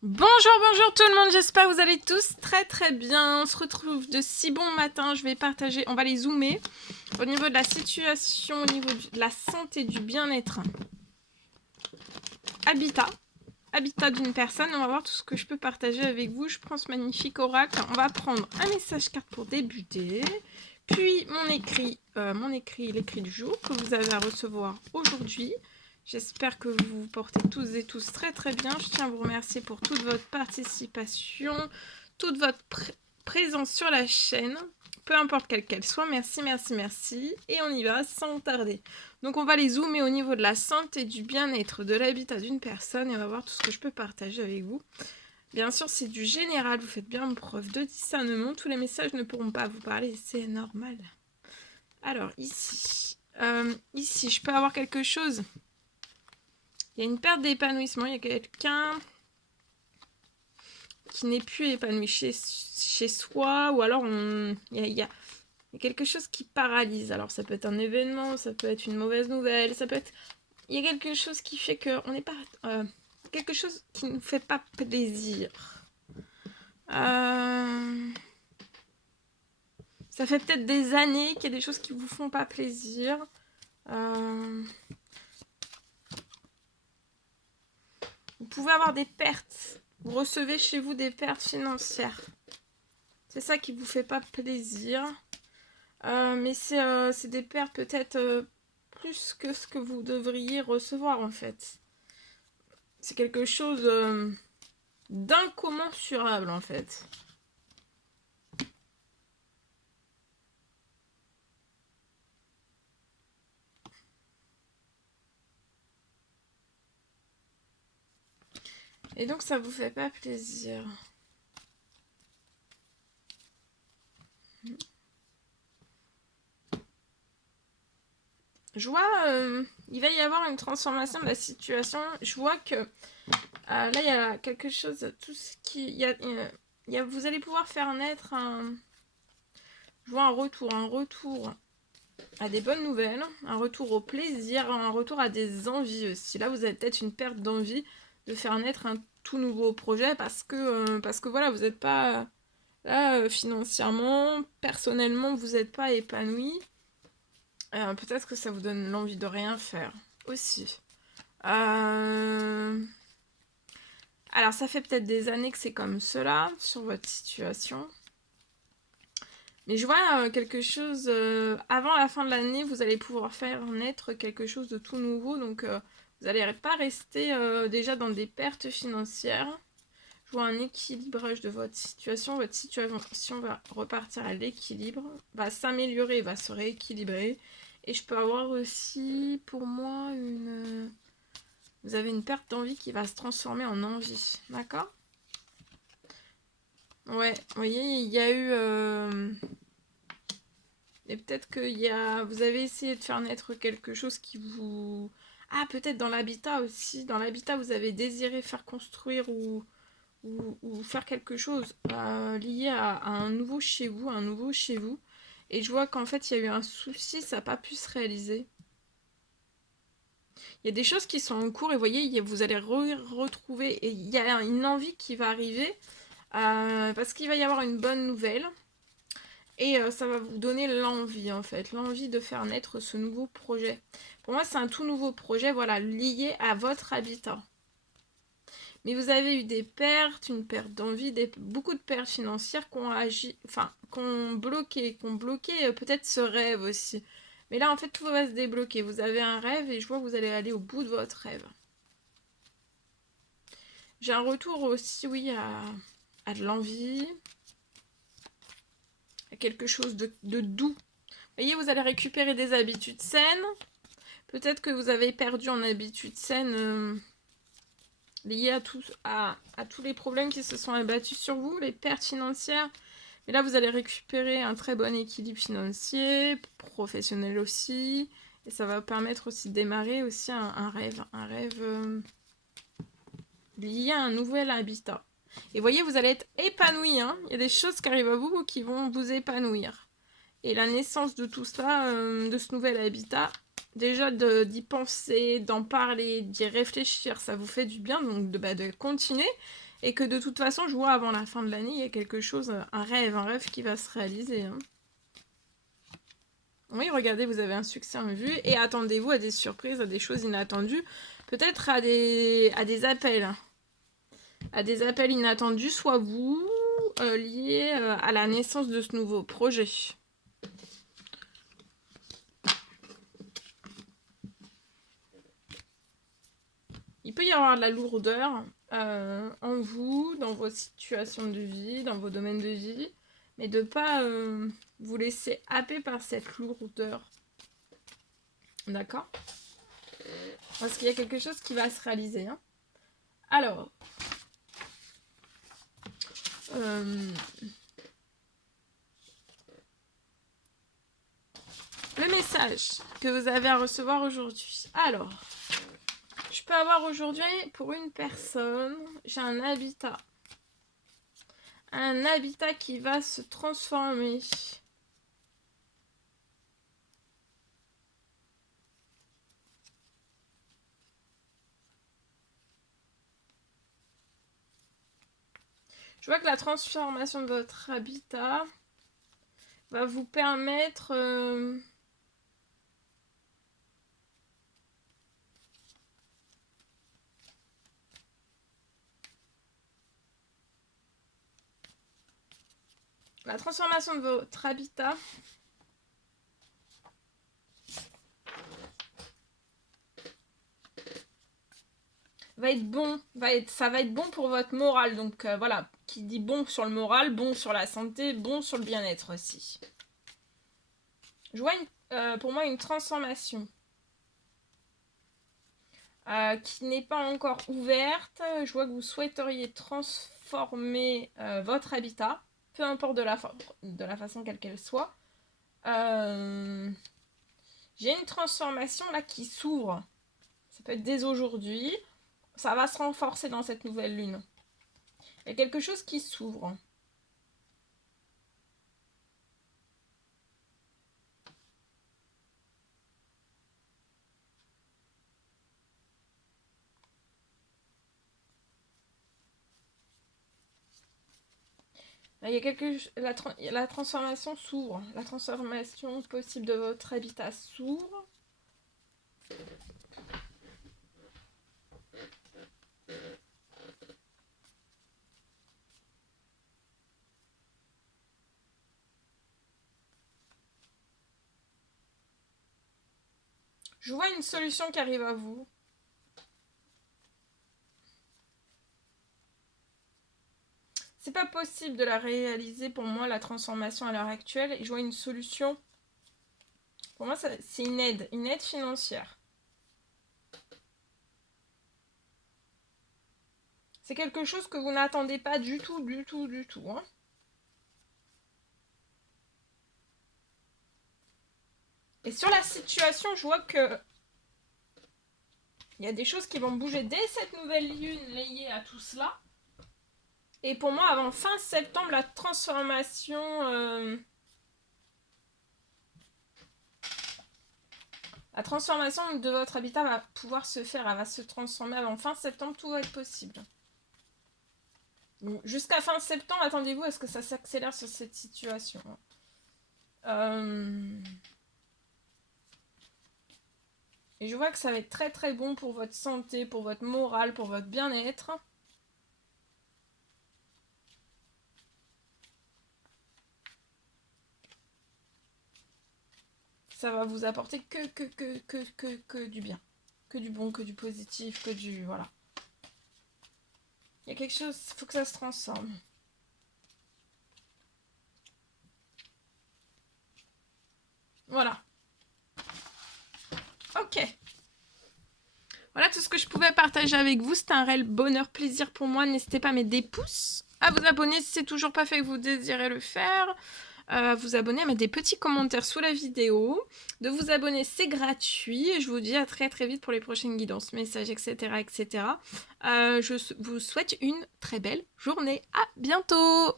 Bonjour tout le monde, j'espère que vous allez tous très bien. On se retrouve de si bon matin, je vais partager, on va les zoomer au niveau de la situation, au niveau de la santé, du bien-être. Habitat d'une personne, on va voir tout ce que je peux partager avec vous. Je prends ce magnifique oracle, on va prendre un message carte pour débuter, puis l'écrit du jour que vous avez à recevoir aujourd'hui. J'espère que vous vous portez tous et tous très bien. Je tiens à vous remercier pour toute votre participation, toute votre présence sur la chaîne, peu importe quelle qu'elle soit. Merci. Et on y va sans tarder. Donc on va les zoomer au niveau de la santé, du bien-être, de l'habitat d'une personne et on va voir tout ce que je peux partager avec vous. Bien sûr, c'est du général, vous faites bien preuve de discernement. Tous les messages ne pourront pas vous parler, c'est normal. Alors, ici, je peux avoir quelque chose. Il y a une perte d'épanouissement, il y a quelqu'un qui n'est plus épanoui chez soi, ou alors il y a quelque chose qui paralyse. Alors, ça peut être un événement, ça peut être une mauvaise nouvelle, ça peut être... Il y a quelque chose qui fait qu'on n'est pas... quelque chose qui ne nous fait pas plaisir. Ça fait peut-être des années qu'il y a des choses qui vous font pas plaisir. Vous pouvez avoir des pertes. Vous recevez chez vous des pertes financières. C'est ça qui vous fait pas plaisir. Mais c'est des pertes peut-être plus que ce que vous devriez recevoir en fait. C'est quelque chose d'incommensurable en fait. Et donc ça vous fait pas plaisir. Je vois, il va y avoir une transformation de la situation. Je vois que là, il y a quelque chose, tout ce qui... vous allez pouvoir faire naître je vois un retour à des bonnes nouvelles, un retour au plaisir, un retour à des envies aussi. Là, vous avez peut-être une perte d'envie de faire naître un tout nouveau projet parce que voilà, vous n'êtes pas là financièrement, personnellement, vous n'êtes pas épanoui. Peut-être que ça vous donne l'envie de rien faire aussi. Alors, ça fait peut-être des années que c'est comme cela sur votre situation. Mais je vois quelque chose, avant la fin de l'année, vous allez pouvoir faire naître quelque chose de tout nouveau. Donc, vous n'allez pas rester déjà dans des pertes financières. Je vois un équilibrage de votre situation. Votre situation va repartir à l'équilibre, va s'améliorer, va se rééquilibrer. Et je peux avoir aussi, pour moi, vous avez une perte d'envie qui va se transformer en envie. D'accord? Ouais, vous voyez, il y a eu... Et peut-être que vous avez essayé de faire naître quelque chose qui vous... Ah, peut-être dans l'habitat aussi. Dans l'habitat, vous avez désiré faire construire ou faire quelque chose lié à un nouveau chez vous, Et je vois qu'en fait, il y a eu un souci, ça n'a pas pu se réaliser. Il y a des choses qui sont en cours et vous voyez, vous allez retrouver... Et il y a une envie qui va arriver parce qu'il va y avoir une bonne nouvelle. Et ça va vous donner l'envie en fait, l'envie de faire naître ce nouveau projet. Pour moi, c'est un tout nouveau projet, voilà, lié à votre habitat. Mais vous avez eu des pertes, une perte d'envie, beaucoup de pertes financières qui ont bloqué peut-être ce rêve aussi. Mais là, en fait, tout va se débloquer. Vous avez un rêve et je vois que vous allez aller au bout de votre rêve. J'ai un retour aussi, oui, à de l'envie, à quelque chose de doux. Vous voyez, vous allez récupérer des habitudes saines. Peut-être que vous avez perdu en habitudes saines liées à tous les problèmes qui se sont abattus sur vous, les pertes financières. Mais là, vous allez récupérer un très bon équilibre financier, professionnel aussi. Et ça va vous permettre aussi de démarrer aussi un rêve lié à un nouvel habitat. Et voyez, vous allez être épanoui. Hein. Il y a des choses qui arrivent à vous qui vont vous épanouir. Et la naissance de tout ça, de ce nouvel habitat, déjà d'y penser, d'en parler, d'y réfléchir, ça vous fait du bien, donc de continuer. Et que de toute façon, je vois avant la fin de l'année, il y a quelque chose, un rêve qui va se réaliser. Hein. Oui, regardez, vous avez un succès en vue et attendez-vous à des surprises, à des choses inattendues, peut-être à des appels. À des appels inattendus, soit vous, liés à la naissance de ce nouveau projet. Il peut y avoir de la lourdeur en vous, dans vos situations de vie, dans vos domaines de vie, mais de ne pas vous laisser happer par cette lourdeur. D'accord ? Parce qu'il y a quelque chose qui va se réaliser. Hein. Alors, le message que vous avez à recevoir aujourd'hui. Alors, je peux avoir aujourd'hui, pour une personne, j'ai un habitat. Un habitat qui va se transformer. Je vois que la transformation de votre habitat va vous permettre la transformation de votre habitat va être bon, ça va être bon pour votre morale. Donc voilà, qui dit bon sur le moral, bon sur la santé, bon sur le bien-être aussi. Je vois pour moi une transformation qui n'est pas encore ouverte. Je vois que vous souhaiteriez transformer votre habitat, peu importe de la façon quelle qu'elle soit. J'ai une transformation là qui s'ouvre. Ça peut être dès aujourd'hui. Ça va se renforcer dans cette nouvelle lune. Il y a quelque chose qui s'ouvre. Là, il y a la transformation s'ouvre. La transformation possible de votre habitat s'ouvre. Je vois une solution qui arrive à vous. C'est pas possible de la réaliser pour moi, la transformation à l'heure actuelle. Et je vois une solution. Pour moi, c'est une aide financière. C'est quelque chose que vous n'attendez pas du tout. Hein. Et sur la situation, je vois que il y a des choses qui vont bouger dès cette nouvelle lune liée à tout cela. Et pour moi, avant fin septembre, la transformation de votre habitat va pouvoir se faire. Elle va se transformer avant fin septembre. Tout va être possible. Jusqu'à fin septembre, attendez-vous à ce que ça s'accélère sur cette situation. Et je vois que ça va être très très bon pour votre santé, pour votre morale, pour votre bien-être. Ça va vous apporter que du bien. Que du bon, que du positif, que du... Voilà. Il y a quelque chose, il faut que ça se transforme. Voilà. Ok. Voilà tout ce que je pouvais partager avec vous. C'était un réel bonheur, plaisir pour moi. N'hésitez pas à mettre des pouces, à vous abonner si c'est toujours pas fait et que vous désirez le faire. À vous abonner, à mettre des petits commentaires sous la vidéo. De vous abonner, c'est gratuit. Et je vous dis à très très vite pour les prochaines guidances, messages, etc. Je vous souhaite une très belle journée. À bientôt!